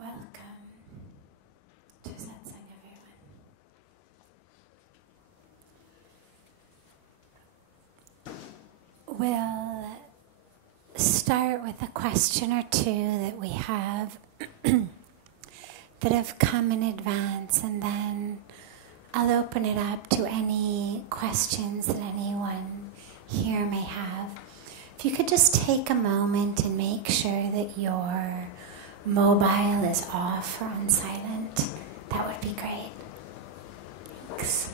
Welcome to satsang, everyone. We'll start with a question or two that we have that have come in advance, and then I'll open it up to any questions that anyone here may have. If you could just take a moment and make sure that your mobile is off or on silent, that would be great. Thanks.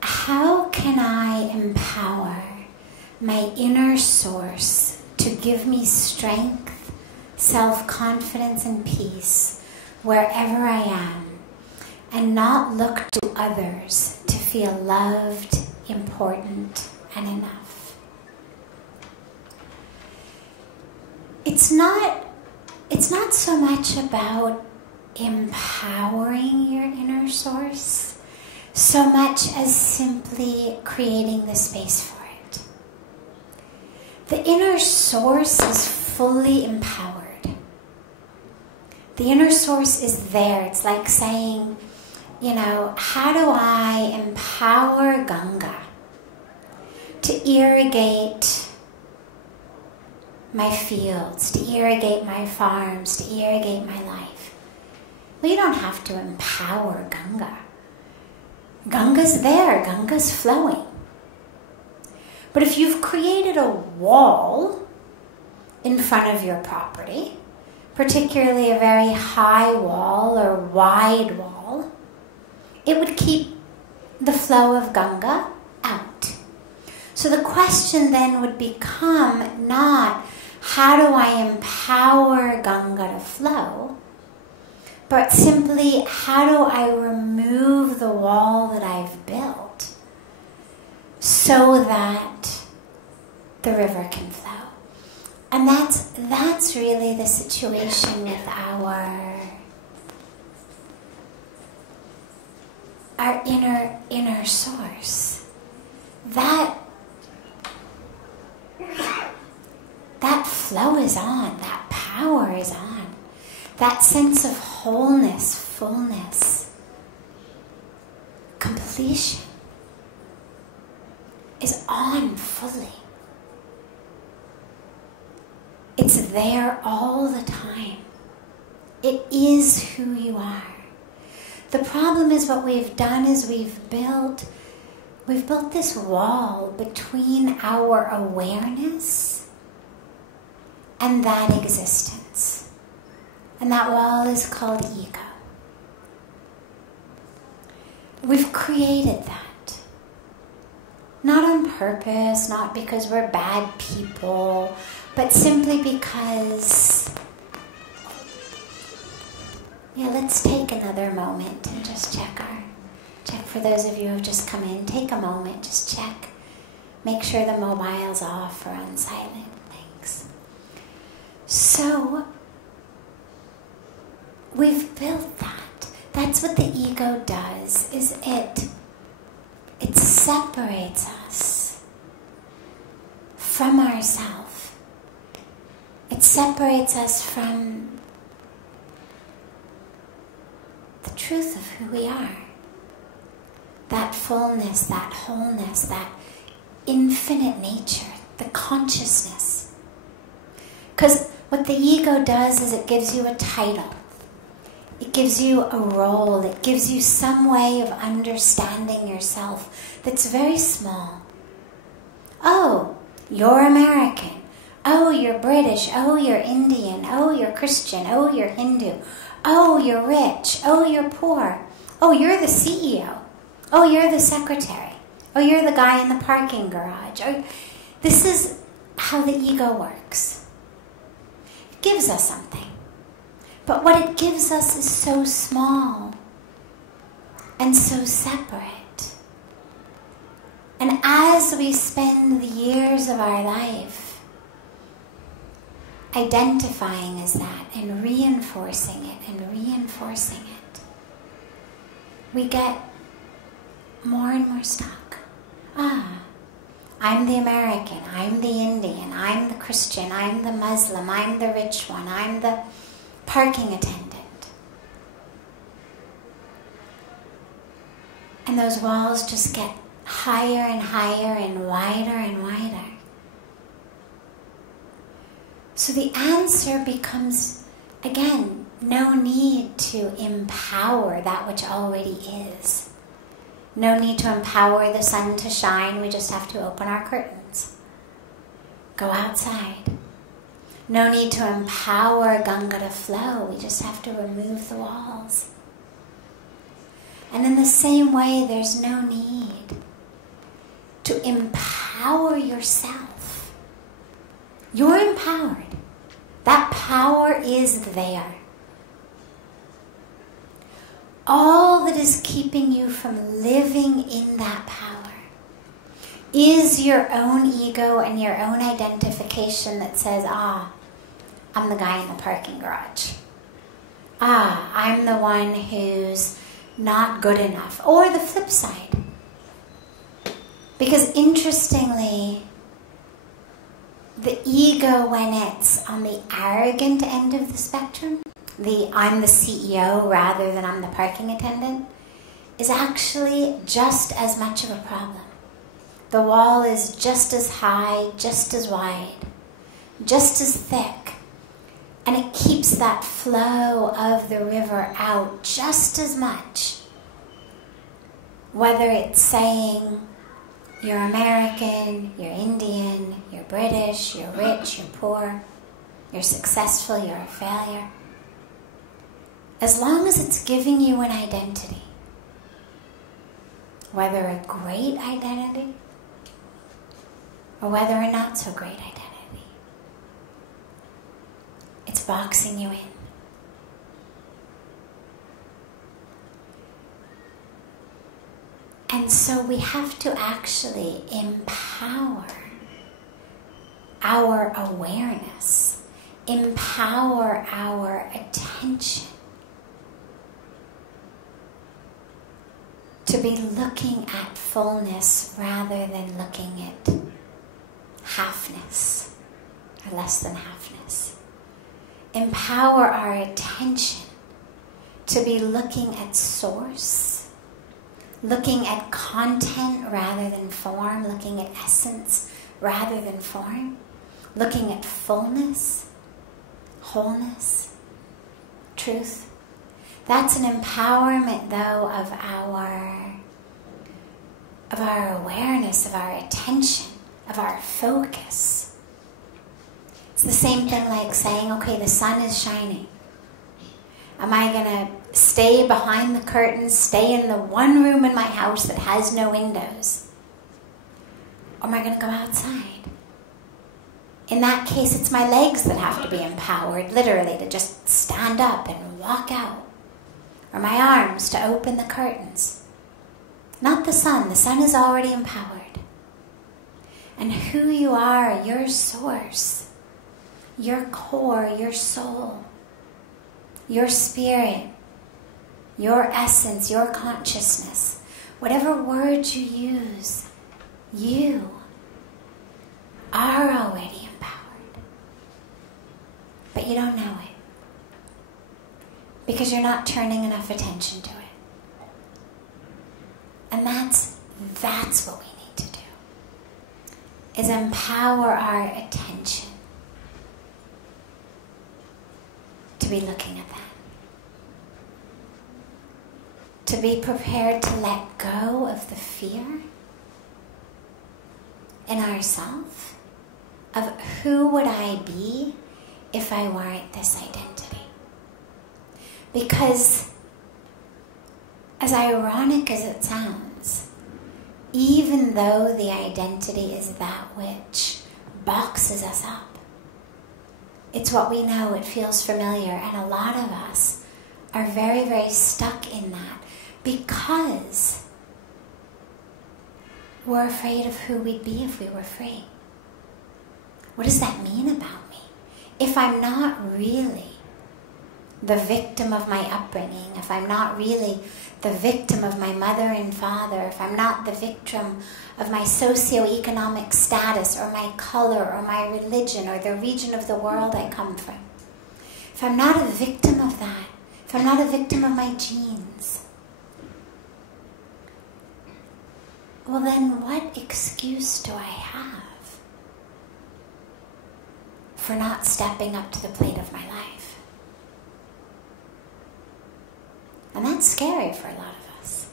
How can I empower my inner source to give me strength, self-confidence, and peace wherever I am, and not look to others to feel loved, important, and enough? It's not so much about empowering your inner source, so much as simply creating the space for it. The inner source is fully empowered. The inner source is there. It's like saying, how do I empower Ganga? to irrigate my fields, to irrigate my farms, to irrigate my life. We don't have to empower Ganga. Ganga's there, Ganga's flowing. But if you've created a wall in front of your property, particularly a very high wall or wide wall, it would keep the flow of Ganga out. So the question then would become not how do I empower Ganga to flow, but simply how do I remove the wall that I've built so that the river can flow. And that's really the situation with our inner source. That flow is on, that power is on, that sense of wholeness, fullness, completion is on fully. It's there all the time. It is who you are. The problem is what we've done is we've built this wall between our awareness and that existence. And that wall is called ego. We've created that. Not on purpose, not because we're bad people, but simply because, let's take another moment and just check for those of you who have just come in, take a moment, just check. Make sure the mobile's off or on silent. Thanks. So, we've built that. That's what the ego does, is it separates us from ourselves. It separates us from the truth of who we are. That fullness, that wholeness, that infinite nature, the consciousness. Because what the ego does is it gives you a title. It gives you a role. It gives you some way of understanding yourself that's very small. Oh, you're American. Oh, you're British. Oh, you're Indian. Oh, you're Christian. Oh, you're Hindu. Oh, you're rich. Oh, you're poor. Oh, you're the CEO. Oh, you're the secretary. Oh, you're the guy in the parking garage. Oh, this is how the ego works. It gives us something. But what it gives us is so small and so separate. And as we spend the years of our life identifying as that and reinforcing it, we get more and more stuck. I'm the American, I'm the Indian, I'm the Christian, I'm the Muslim, I'm the rich one, I'm the parking attendant. And those walls just get higher and higher and wider. So the answer becomes, again, no need to empower that which already is. No need to empower the sun to shine. We just have to open our curtains. Go outside. No need to empower Ganga to flow. We just have to remove the walls. And in the same way, there's no need to empower yourself. You're empowered. That power is there. All that is keeping you from living in that power is your own ego and your own identification that says, I'm the guy in the parking garage. I'm the one who's not good enough. Or the flip side. Because interestingly, the ego, when it's on the arrogant end of the spectrum, I'm the CEO rather than I'm the parking attendant, is actually just as much of a problem. The wall is just as high, just as wide, just as thick, and it keeps that flow of the river out just as much. Whether it's saying you're American, you're Indian, you're British, you're rich, you're poor, you're successful, you're a failure. As long as it's giving you an identity, whether a great identity or whether a not so great identity, it's boxing you in. And so we have to actually empower our awareness, empower our attention to be looking at fullness rather than looking at halfness or less than halfness. Empower our attention to be looking at source, looking at content rather than form, looking at essence rather than form, looking at fullness, wholeness, truth. That's an empowerment, though, of our awareness, of our attention, of our focus. It's the same thing like saying, okay, the sun is shining. Am I going to stay behind the curtains, stay in the one room in my house that has no windows? Or am I going to go outside? In that case, it's my legs that have to be empowered, literally, to just stand up and walk out. Or my arms to open the curtains. Not the sun. The sun is already empowered. And who you are, your source, your core, your soul, your spirit, your essence, your consciousness, whatever words you use, you are already empowered. But you don't know it. Because you're not turning enough attention to it. And that's what we need to do. Is empower our attention to be looking at that. To be prepared to let go of the fear in ourselves of who would I be if I weren't this identity. Because, as ironic as it sounds, even though the identity is that which boxes us up, it's what we know, it feels familiar, and a lot of us are very, very stuck in that because we're afraid of who we'd be if we were free. What does that mean about me? If I'm not really the victim of my upbringing, if I'm not really the victim of my mother and father, if I'm not the victim of my socioeconomic status or my color or my religion or the region of the world I come from, if I'm not a victim of that, if I'm not a victim of my genes, well then what excuse do I have for not stepping up to the plate of my life? And that's scary for a lot of us.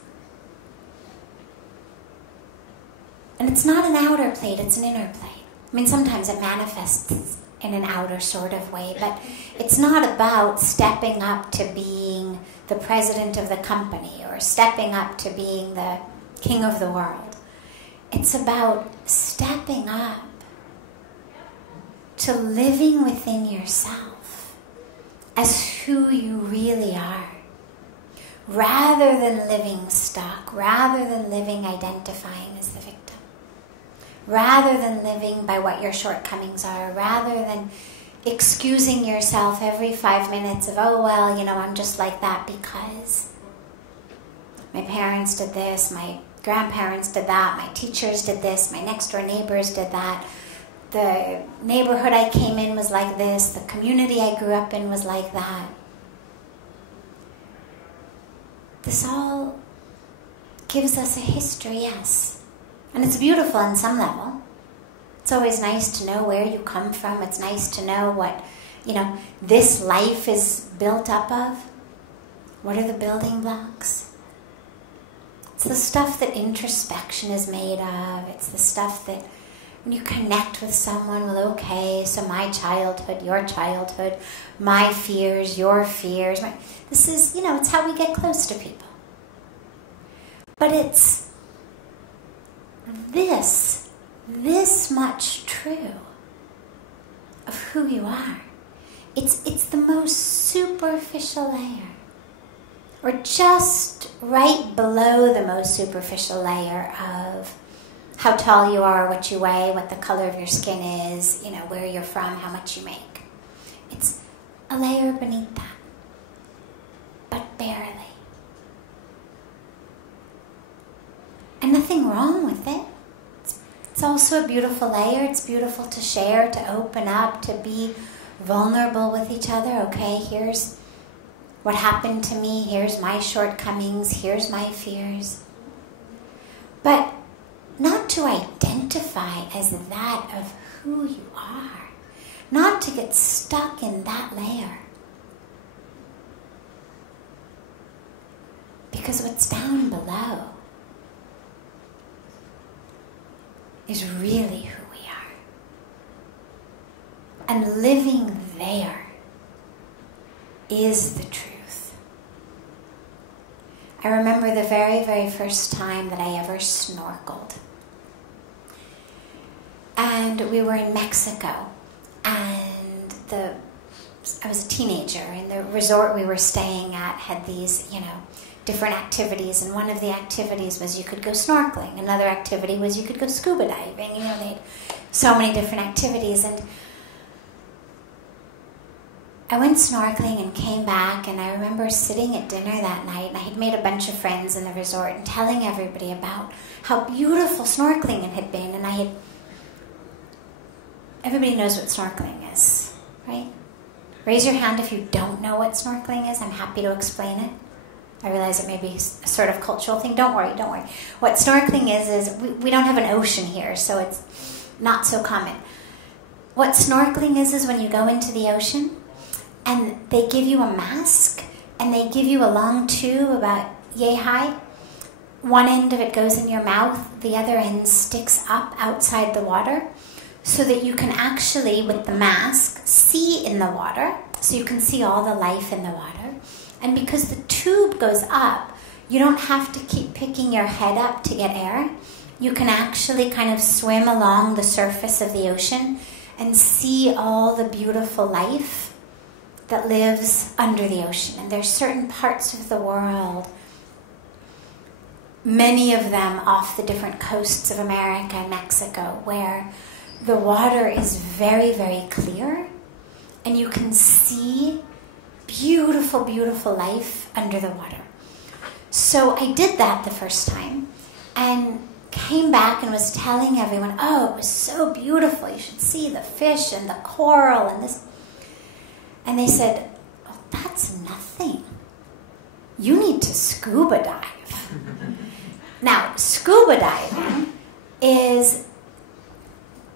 And it's not an outer plate, it's an inner plate. I mean, sometimes it manifests in an outer sort of way, but it's not about stepping up to being the president of the company or stepping up to being the king of the world. It's about stepping up to living within yourself as who you really are. Rather than living stuck, rather than living identifying as the victim, rather than living by what your shortcomings are, rather than excusing yourself every 5 minutes of, oh, well, you know, I'm just like that because my parents did this, my grandparents did that, my teachers did this, my next door neighbors did that, the neighborhood I came in was like this, the community I grew up in was like that. This all gives us a history, yes, And it's beautiful on some level. It's always nice to know where you come from. It's nice to know what, this life is built up of. What are the building blocks? It's the stuff that introspection is made of. It's the stuff that when you connect with someone, well, okay, so my childhood, your childhood, my fears, your fears. This is, it's how we get close to people. But it's this much true of who you are. It's the most superficial layer. Or just right below the most superficial layer of how tall you are, what you weigh, what the color of your skin is, where you're from, how much you make. It's a layer beneath that, but barely. And nothing wrong with it. It's also a beautiful layer. It's beautiful to share, to open up, to be vulnerable with each other. Okay, here's what happened to me. Here's my shortcomings. Here's my fears. But not to identify as that of who you are. Not to get stuck in that layer. Because what's down below is really who we are. And living there is the truth. I remember the very, very first time that I ever snorkeled. And we were in Mexico, and I was a teenager, and the resort we were staying at had these, different activities, and one of the activities was you could go snorkeling. Another activity was you could go scuba diving. They had so many different activities, and I went snorkeling and came back, and I remember sitting at dinner that night, and I had made a bunch of friends in the resort and telling everybody about how beautiful snorkeling it had been, and everybody knows what snorkeling is, right? Raise your hand if you don't know what snorkeling is. I'm happy to explain it. I realize it may be a sort of cultural thing. Don't worry. What snorkeling is we don't have an ocean here, so it's not so common. What snorkeling is when you go into the ocean, and they give you a mask, and they give you a long tube about yay high. One end of it goes in your mouth, the other end sticks up outside the water, so that you can actually, with the mask, see in the water, so you can see all the life in the water. And because the tube goes up, you don't have to keep picking your head up to get air. You can actually kind of swim along the surface of the ocean and see all the beautiful life that lives under the ocean. And there's certain parts of the world, many of them off the different coasts of America and Mexico, where the water is very, very clear, and you can see beautiful, beautiful life under the water. So I did that the first time, and came back and was telling everyone, oh, it was so beautiful, you should see the fish and the coral and this. And they said, oh, that's nothing. You need to scuba dive. Now, scuba diving is,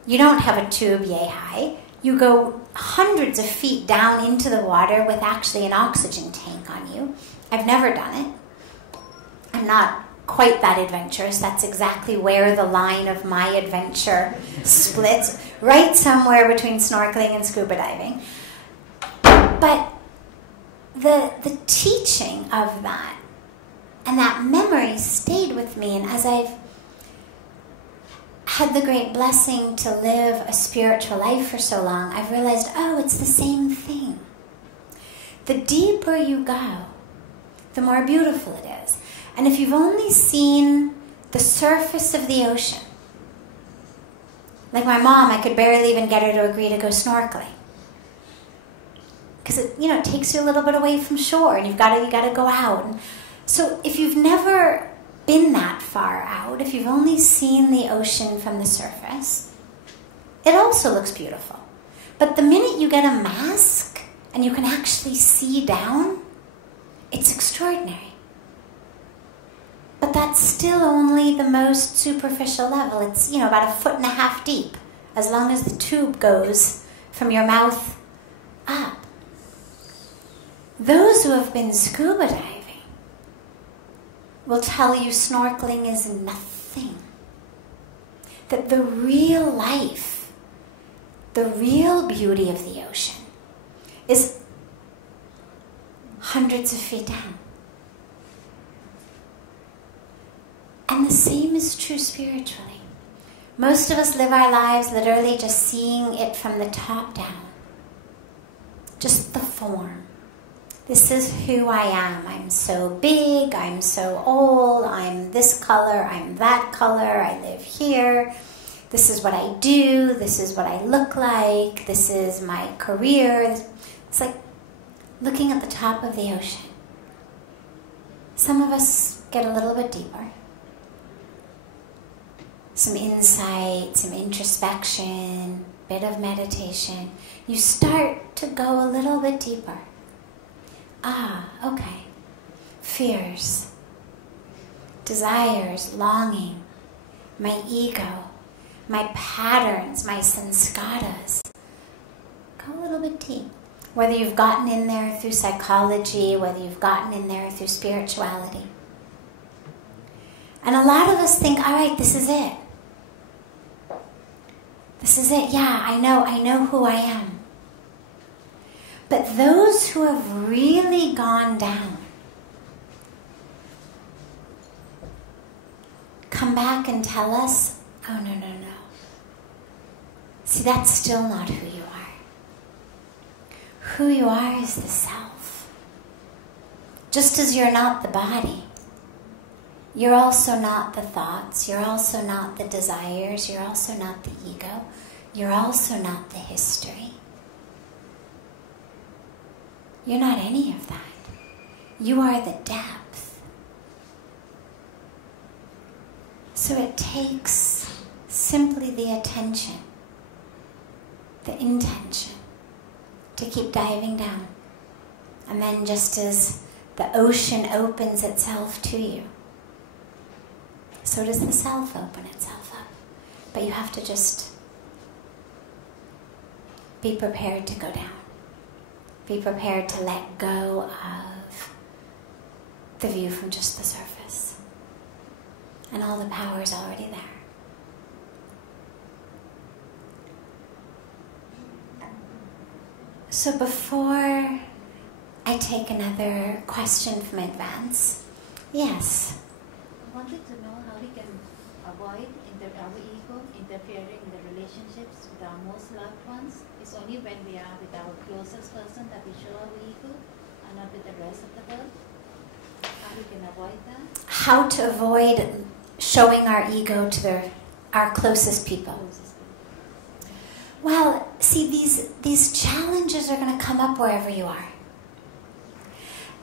you don't have a tube yay high. You go hundreds of feet down into the water with actually an oxygen tank on you. I've never done it. I'm not quite that adventurous. That's exactly where the line of my adventure splits, right somewhere between snorkeling and scuba diving. But the teaching of that and that memory stayed with me, and as I've had the great blessing to live a spiritual life for so long, I've realized, oh, it's the same thing. The deeper you go, the more beautiful it is. And if you've only seen the surface of the ocean, like my mom, I could barely even get her to agree to go snorkeling. Because it takes you a little bit away from shore, and you got to go out. And so if you've never been that far out, if you've only seen the ocean from the surface, it also looks beautiful. But the minute you get a mask and you can actually see down, it's extraordinary. But that's still only the most superficial level. It's, about 1.5 feet deep, as long as the tube goes from your mouth up. Those who have been scuba diving will tell you snorkeling is nothing. That the real life, the real beauty of the ocean is hundreds of feet down. And the same is true spiritually. Most of us live our lives literally just seeing it from the top down. Just the form. This is who I am. I'm so big, I'm so old, I'm this color, I'm that color, I live here. This is what I do, this is what I look like, this is my career. It's like looking at the top of the ocean. Some of us get a little bit deeper. Some insight, some introspection, bit of meditation. You start to go a little bit deeper. Okay. Fears, desires, longing, my ego, my patterns, my sanskaras. Go a little bit deep. Whether you've gotten in there through psychology, whether you've gotten in there through spirituality. And a lot of us think, all right, this is it. This is it. Yeah, I know who I am. But those who have really gone down come back and tell us, oh, no. See, that's still not who you are. Who you are is the self. Just as you're not the body, you're also not the thoughts, you're also not the desires, you're also not the ego, you're also not the history. You're not any of that. You are the depth. So it takes simply the attention, the intention, to keep diving down. And then just as the ocean opens itself to you, so does the self open itself up. But you have to just be prepared to go down. Be prepared to let go of the view from just the surface. And all the power is already there. So before I take another question from advance, yes? I wanted to know how we can avoid our ego interfering in the relationships with our most loved ones. It's only when we are with our closest person that we show our ego and not with the rest of the world. How we can avoid that? How to avoid showing our ego to our closest people. Well, see, these challenges are going to come up wherever you are.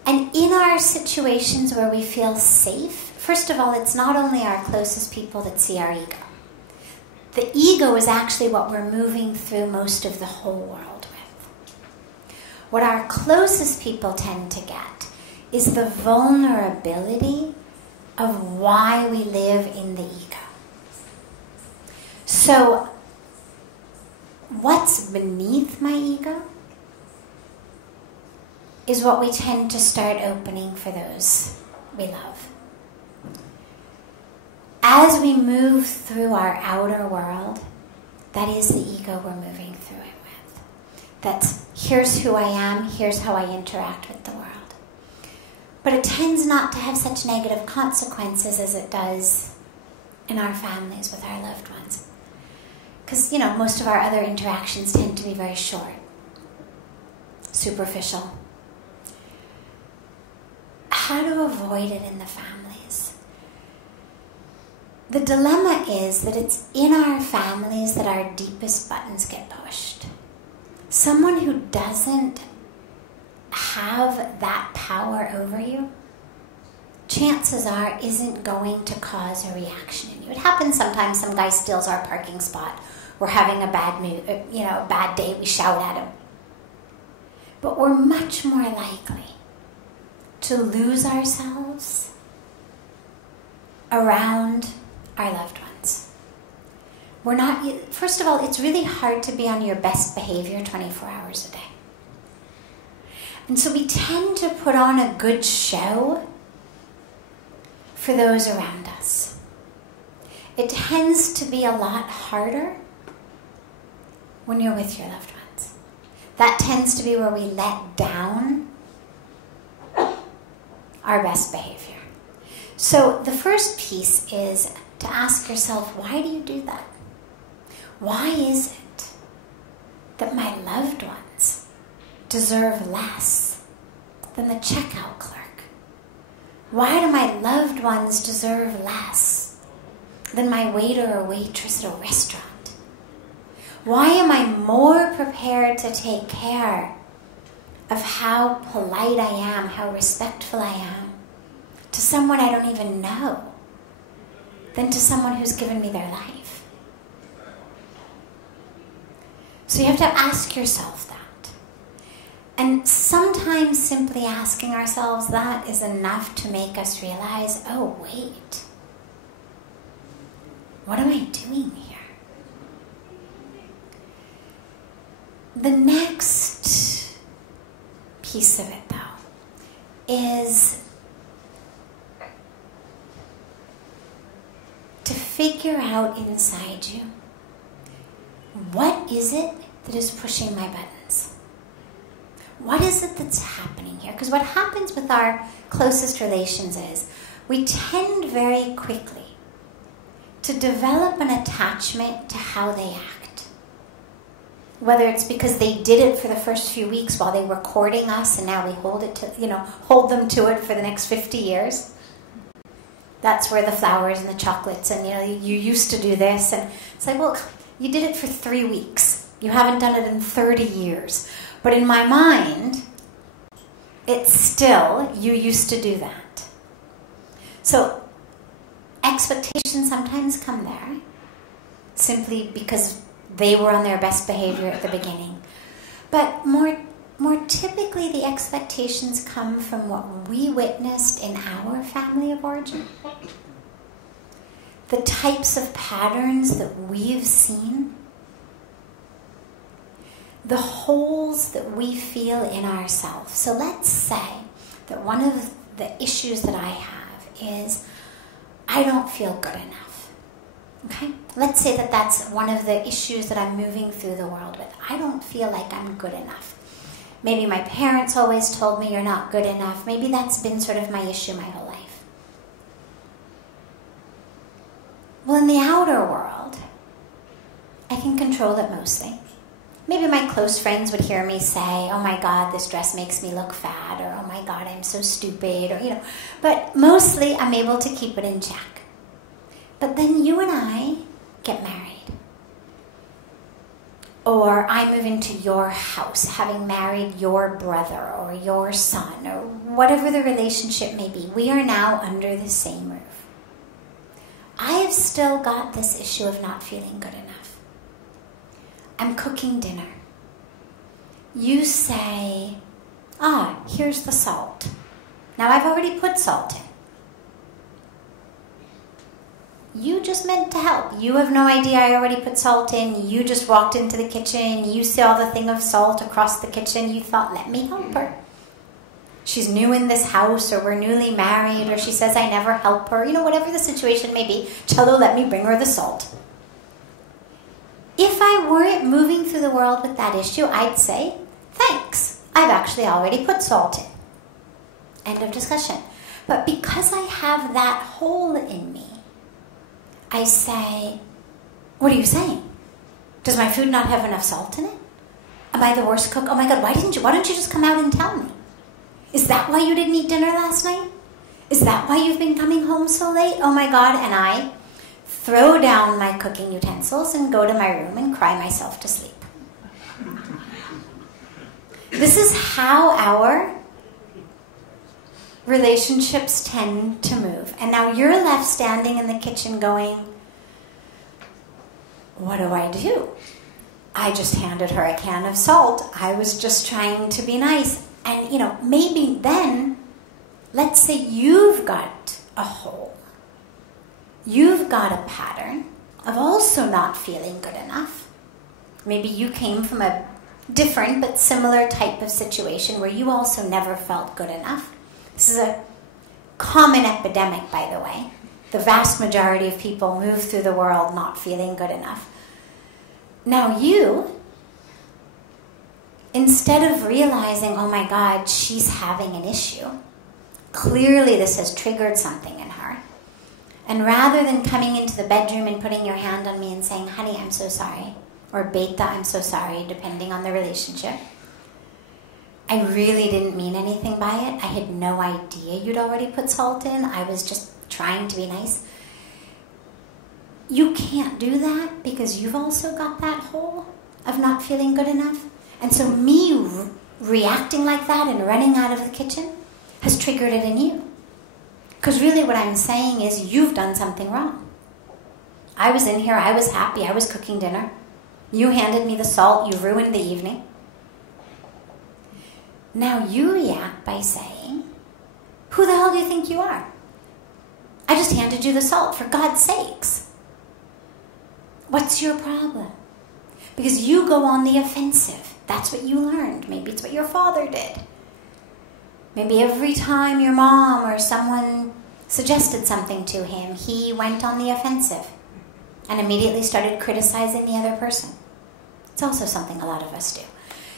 And in our situations where we feel safe, first of all, it's not only our closest people that see our ego. The ego is actually what we're moving through most of the whole world with. What our closest people tend to get is the vulnerability of why we live in the ego. So, what's beneath my ego is what we tend to start opening for those we love. As we move through our outer world, that is the ego we're moving through it with. That's, here's who I am, here's how I interact with the world. But it tends not to have such negative consequences as it does in our families with our loved ones. Because, most of our other interactions tend to be very short, superficial. How to avoid it in the families? The dilemma is that it's in our families that our deepest buttons get pushed. Someone who doesn't have that power over you, chances are, isn't going to cause a reaction in you. It happens sometimes. Some guy steals our parking spot. We're having a bad day. We shout at him. But we're much more likely to lose ourselves around our loved ones. We're not, first of all, it's really hard to be on your best behavior 24 hours a day. And so we tend to put on a good show for those around us. It tends to be a lot harder when you're with your loved ones. That tends to be where we let down our best behavior. So the first piece is to ask yourself, why do you do that? Why is it that my loved ones deserve less than the checkout clerk? Why do my loved ones deserve less than my waiter or waitress at a restaurant? Why am I more prepared to take care of how polite I am, how respectful I am to someone I don't even know than to someone who's given me their life? So you have to ask yourself that. And sometimes simply asking ourselves that is enough to make us realize, oh, wait, what am I doing here? The next piece of it, though, is to figure out inside you, what is it that is pushing my buttons? What is it that's happening here? Because what happens with our closest relations is we tend very quickly to develop an attachment to how they act. Whether it's because they did it for the first few weeks while they were courting us and now we hold them to it for the next 50 years. That's where the flowers and the chocolates and, you used to do this. And it's like, well, you did it for 3 weeks. You haven't done it in 30 years. But in my mind, it's still, you used to do that. So expectations sometimes come there simply because they were on their best behavior at the beginning. But more typically, the expectations come from what we witnessed in our family of origin. The types of patterns that we've seen. The holes that we feel in ourselves. So let's say that one of the issues that I have is I don't feel good enough. Okay? Let's say that that's one of the issues that I'm moving through the world with. I don't feel like I'm good enough. Maybe my parents always told me you're not good enough. Maybe that's been sort of my issue my whole life. Well, in the outer world, I can control it mostly. Maybe my close friends would hear me say, oh my God, this dress makes me look fat, or oh my God, I'm so stupid, or But mostly I'm able to keep it in check. But then you and I get married. Or I move into your house, having married your brother or your son, or whatever the relationship may be. We are now under the same roof. I have still got this issue of not feeling good enough. I'm cooking dinner. You say, here's the salt. Now I've already put salt in. You just meant to help. You have no idea I already put salt in. You just walked into the kitchen. You saw the thing of salt across the kitchen. You thought, let me help her. She's new in this house, or we're newly married, or she says I never help her. Whatever the situation may be. Cello, let me bring her the salt. If I weren't moving through the world with that issue, I'd say, thanks. I've actually already put salt in. End of discussion. But because I have that hole in me, I say, what are you saying? Does my food not have enough salt in it? Am I the worst cook? Oh my God, why don't you just come out and tell me? Is that why you didn't eat dinner last night? Is that why you've been coming home so late? Oh my God, and I throw down my cooking utensils and go to my room and cry myself to sleep. This is how our relationships tend to move. And now you're left standing in the kitchen going, what do I do? I just handed her a can of salt. I was just trying to be nice. And, maybe then, let's say you've got a hole you've got a pattern of also not feeling good enough. Maybe you came from a different but similar type of situation where you also never felt good enough. This is a common epidemic, by the way. The vast majority of people move through the world not feeling good enough. Now you, instead of realizing, oh my God, she's having an issue, clearly this has triggered something in her, and rather than coming into the bedroom and putting your hand on me and saying, honey, I'm so sorry, or Beta, I'm so sorry, depending on the relationship, I really didn't mean anything by it. I had no idea you'd already put salt in. I was just trying to be nice. You can't do that because you've also got that hole of not feeling good enough. And so me reacting like that and running out of the kitchen has triggered it in you. Because really what I'm saying is you've done something wrong. I was in here, I was happy, I was cooking dinner. You handed me the salt, you ruined the evening. Now you react by saying, who the hell do you think you are? I just handed you the salt, for God's sakes. What's your problem? Because you go on the offensive. That's what you learned. Maybe it's what your father did. Maybe every time your mom or someone suggested something to him, he went on the offensive and immediately started criticizing the other person. It's also something a lot of us do.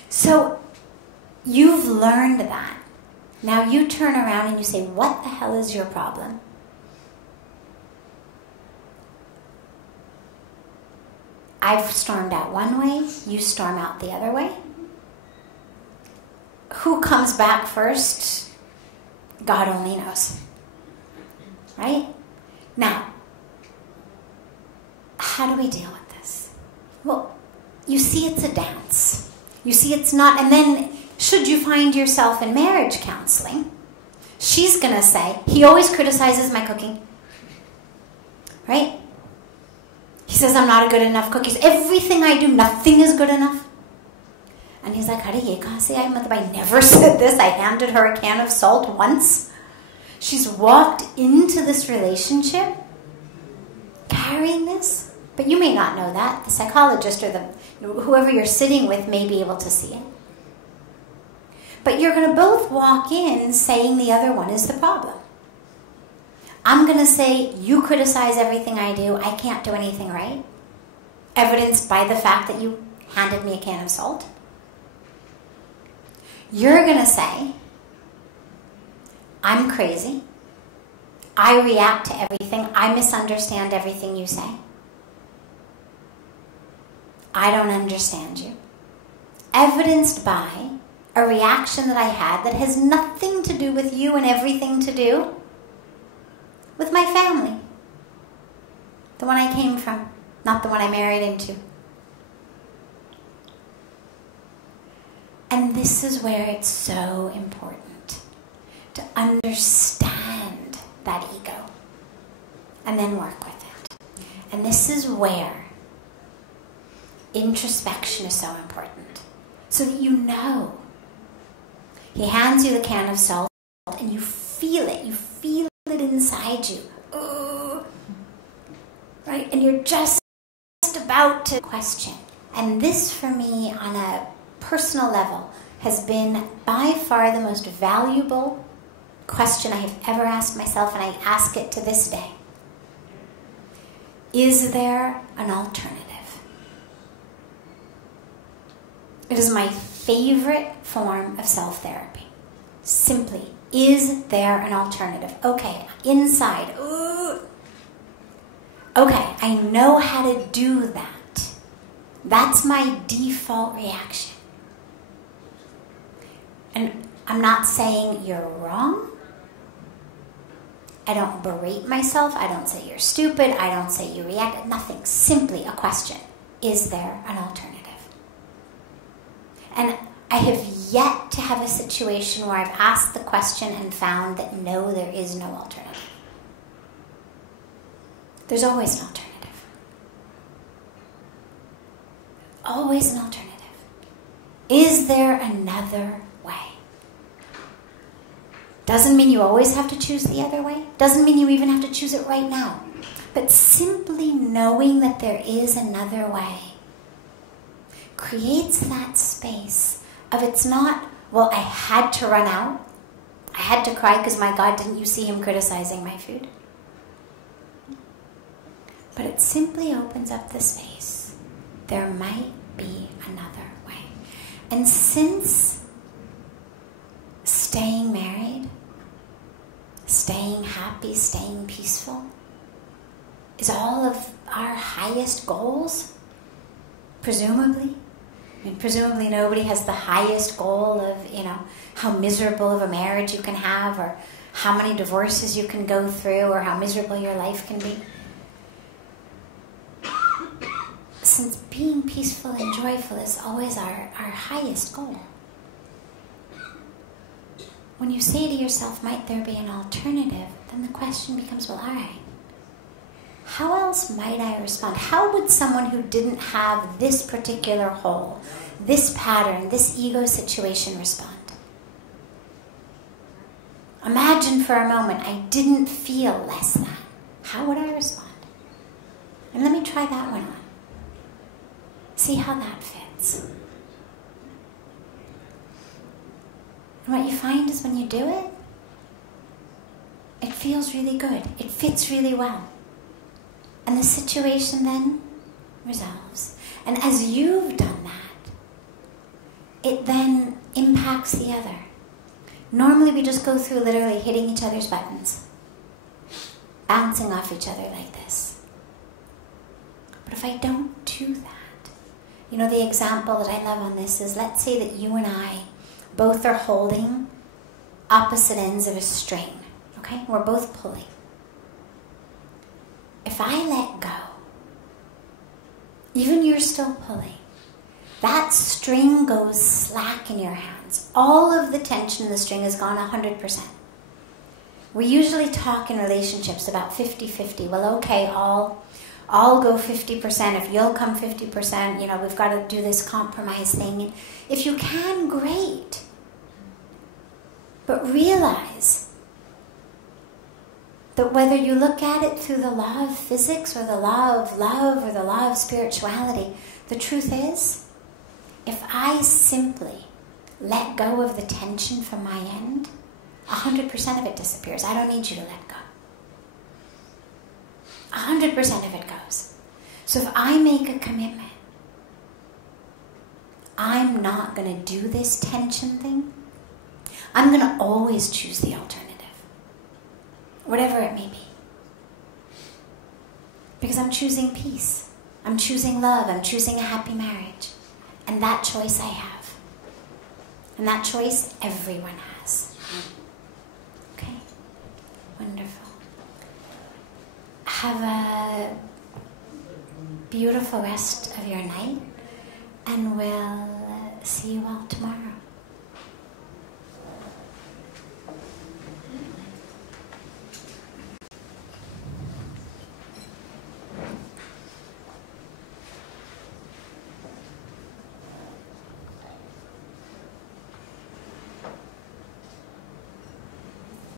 So you've learned that. Now you turn around and you say, what the hell is your problem? I've stormed out one way, you storm out the other way. Who comes back first? God only knows. Right? Now, how do we deal with this? Well, you see it's a dance. You see it's not, and then should you find yourself in marriage counseling, she's going to say, he always criticizes my cooking. Right? He says I'm not a good enough cook. Everything I do, nothing is good enough. And he's like, I never said this. I handed her a can of salt once. She's walked into this relationship carrying this. But you may not know that. The psychologist or whoever you're sitting with may be able to see it. But you're going to both walk in saying the other one is the problem. I'm going to say, you criticize everything I do. I can't do anything right. Evidenced by the fact that you handed me a can of salt. You're going to say, I'm crazy. I react to everything. I misunderstand everything you say. I don't understand you. Evidenced by a reaction that I had that has nothing to do with you and everything to do with my family. The one I came from, not the one I married into. And this is where it's so important to understand that ego and then work with it. And this is where introspection is so important. So that you know. He hands you the can of salt and you feel it. You feel it inside you. Ooh. Right? And you're just about to question. And this for me on a personal level has been by far the most valuable question I have ever asked myself, and I ask it to this day. Is there an alternative? It is my favorite form of self-therapy. Simply, is there an alternative? Okay, inside, ooh. Okay, I know how to do that. That's my default reaction. And I'm not saying you're wrong. I don't berate myself. I don't say you're stupid. I don't say you react. Nothing. Simply a question. Is there an alternative? And I have yet to have a situation where I've asked the question and found that no, there is no alternative. There's always an alternative. Always an alternative. Is there another way? Doesn't mean you always have to choose the other way. Doesn't mean you even have to choose it right now. But simply knowing that there is another way creates that space of it's not, well, I had to run out. I had to cry because my God, didn't you see him criticizing my food? But it simply opens up the space. There might be another way. And since staying married, staying happy, staying peaceful is all of our highest goals, presumably. I mean, presumably nobody has the highest goal of, how miserable of a marriage you can have, or how many divorces you can go through, or how miserable your life can be. Since being peaceful and joyful is always our highest goal, when you say to yourself, might there be an alternative, then the question becomes, well, all right, how else might I respond? How would someone who didn't have this particular hole, this pattern, this ego situation respond? Imagine for a moment I didn't feel less than. How would I respond? And let me try that one on. See how that fits. And what you find is when you do it, it feels really good. It fits really well. And the situation then resolves. And as you've done that, it then impacts the other. Normally we just go through literally hitting each other's buttons, bouncing off each other like this. But if I don't do that, the example that I love on this is, let's say that you and I both are holding opposite ends of a string, okay? We're both pulling. If I let go, even you're still pulling, that string goes slack in your hands. All of the tension in the string has gone 100%. We usually talk in relationships about 50-50. Well, okay, I'll go 50%. If you'll come 50%, we've got to do this compromise thing. And if you can, great. But realize that whether you look at it through the law of physics or the law of love or the law of spirituality, the truth is, if I simply let go of the tension from my end, 100% of it disappears. I don't need you to let go. 100% of it goes. So if I make a commitment, I'm not going to do this tension thing. I'm going to always choose the alternative, whatever it may be. Because I'm choosing peace. I'm choosing love. I'm choosing a happy marriage. And that choice I have. And that choice everyone has. Okay? Wonderful. Have a beautiful rest of your night, and we'll see you all tomorrow.